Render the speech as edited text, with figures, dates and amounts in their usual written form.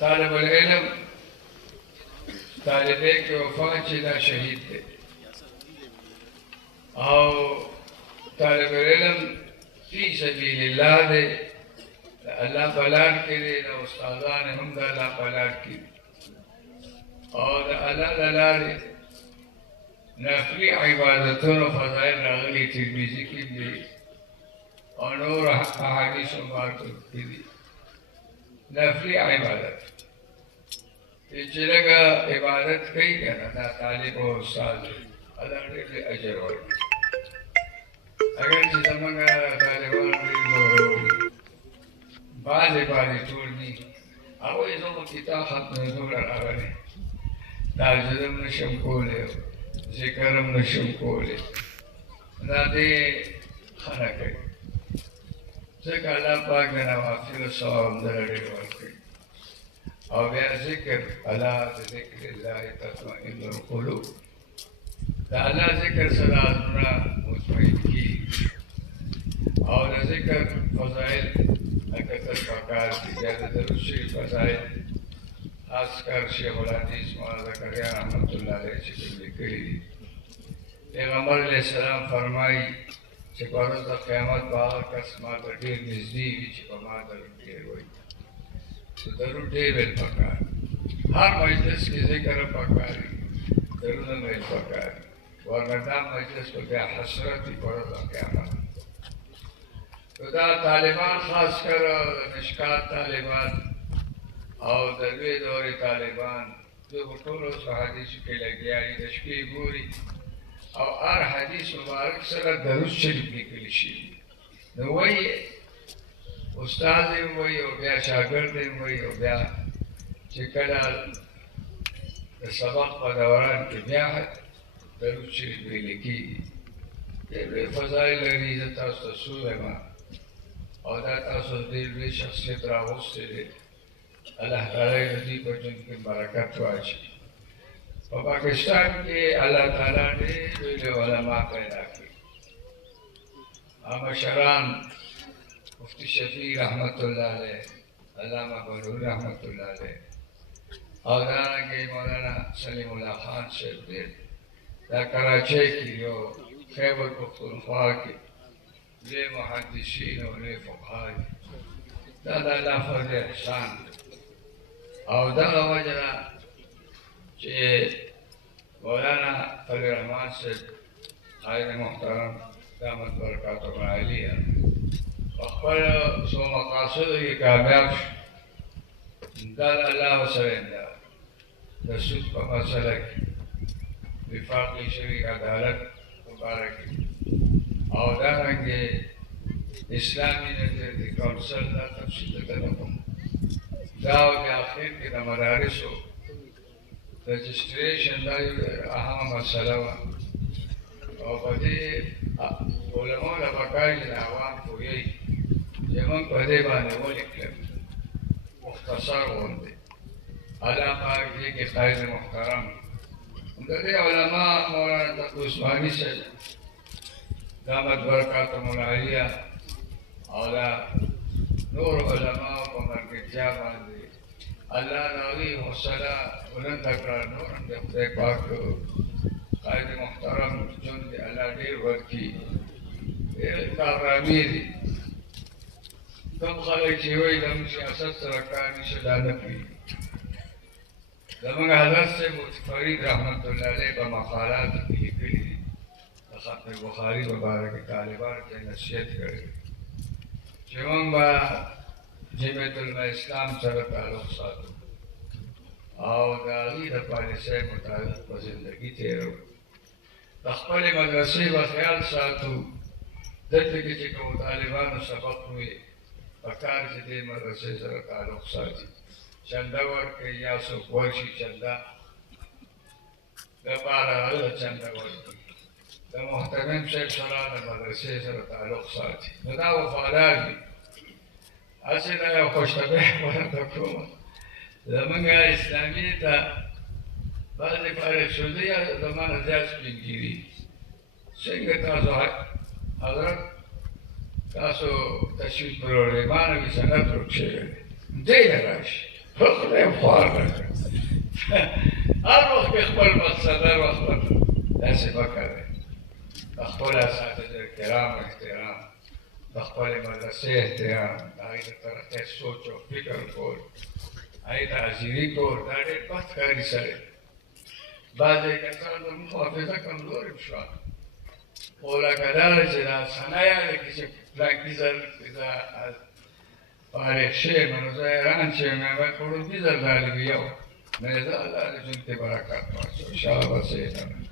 طالب العلم طالبه کې وفات چې دا شهید دی او طالب العلم فی سبیل الله دی الله بلار کې دی د استادان هم د الله بلار کې او د الله لاره نفلی عبادتونو فضائل راغلي ترمذی کې دي او نور احادیث مبارکه کې دي نفلی عبادت چې لږه عبادت کوي کنه دا طالب او استاد الله دې اجر ورکړي اگر چې زمونږ طالبان ډېر زورور بعضې ټول دي هغوی زموږ کتاب ختمېدو راغلی تعجد هم نشم کولی ذکر هم نشم کولی دا دې ښه نه کوي ځکه الله پاک د نوافلو ثواب هم دله ډېر ورکوي او بیا ذکر الا بذکر الله تطمئن القلوب د الله ذکر سره زړه مطمئن کېږي او د ذکر فضایل اکثر پکار دي بیا د درود شریف فضایل خاص کر شیخ الحدیث مولانا زکریا رحمت الله علیه چې کوم لیکلي دي پیغمبر علیه السلام فرمایي چې په ورځ د قیامت به هغه کس ما ته ډېر نږدې وي چې په ما درود ډېر وایي درود ډېر ویل پکار هر مجلس کې ذکر پکار وي درود هم ویل پکار وي ورنه دا مجلس به بیا حسرت وي په ورځ د قیامت نو دا طالبان خاص کر مشکات طالبان او د لوی دورې طالبان دوی په ټولو حدیثو کې لګیا دي د شپې ګوري او هر حدیث مبارک سره درود شریف لیکلی شوي نو وایي استاد یې وایي او بیا شاګرد یې وایي او بیا چې کله د سبق په دوران کې بیا درود شریف ویل کېږي ډېر لوی فضایل لري زه تاسو ته څو وایم او دا تاسو ډېر لوی شخصیت راوستی دی الله تعالی د دې په ژوند کې برکت واچوي په پاکستان کې الله تعالی ډېر لوی علما پیدا کړي مشران مفتی شفیع رحمت الله علیه علامه بلوچ رحمت الله علیه او دارنګه مولانا سلیم الله خان صاحب دې دا کراچۍ کې یو خیبر پختونخوا کې لوی محدثین او لوی فقها دي دا د الله فضل احسان او دغه وجه ده چې مولانا فضل الرحمن صاحب قائد محترم دامت برکاتهم عالیه خپل څو مقاصدو کې کامیاب شو دا د الله وسره امداد د سود په مسله کې وفاقي شریک عدالت مبارک او دارنګه اسلامي نظریه کونسل دا تفصیل ته نه کوم دا او د اخر کې د مدارسو رجسټریشن دا یو اهم مسله وه او په دې علماء له پکار دي د عوام پوهېږي چې موږ په دې باندې ولیکلم مختصر غوندې الله پاک دې کې قائد محترم د دې علما مولانا تقی عثماني صاحب دامت برکاتهم العالیه او دا نور علماء په مرکزیا باندې الله ناوی حوصله بلنده کړه نور هم د خدای پاک قائد محترم ژوند دې الله ډېر ورکړي ډېر کارامي دي کوم خلک چې وایي زموږ سیاست سره کار نشي دا نه پوهېږي زموږ حضرت صاحب مفتي فرید رحمت الله علیه په مقالاتو کې لیکلي دي د ختم بخاري په باره کې طالبانو ته نصیحت کړی چې موږ به جمعیت الاسلام سره تعلق ساتو او د هغې د پالیسۍ مطابق به زندګي تېروو د خپلې مدرسې به خیال ساتو دلته کې چې کوم طالبانو سبق وي پکار چې دې مدرسې سره تعلق ساتي چنده ورکړي یا څوک ورشي چنده دپاره هغه چنده ورکړي د محترم صاحب سره د مدرسې سره تعلق ساتي نو دا وفادار دي هسې دا یو خوشطبعه ورته کومه زمونږ اسلامي ته بعضې فارغ شوي یا زمانه زیات سپین ګیري څنګه تاسو حضرت تاسو تشریف راوړئ ما نوي سند ورک شوی دی دی نه راشي خدای خوار نکړي هر وخت خپل مقصد هر وخت داسې فکر دی د خپل اساتذه کرام احترام د خپلې مدرسې احترام د هغې د ترقۍ سوچ او فکر کول هغې ته حاضري کول دا ډېر بد کاري سړی بعضې کسان زموږ حافظه کمزورې هم شوه خو لکه دا ده چې دا سنه یاده کړي چې فلانکي ځل دا فارغ شویم نو زه حیران شویم باید خو روپي ځل راغلي وي یو نه زه الله دې ژوند کې برکت واچوي ان شاء الله به صحیح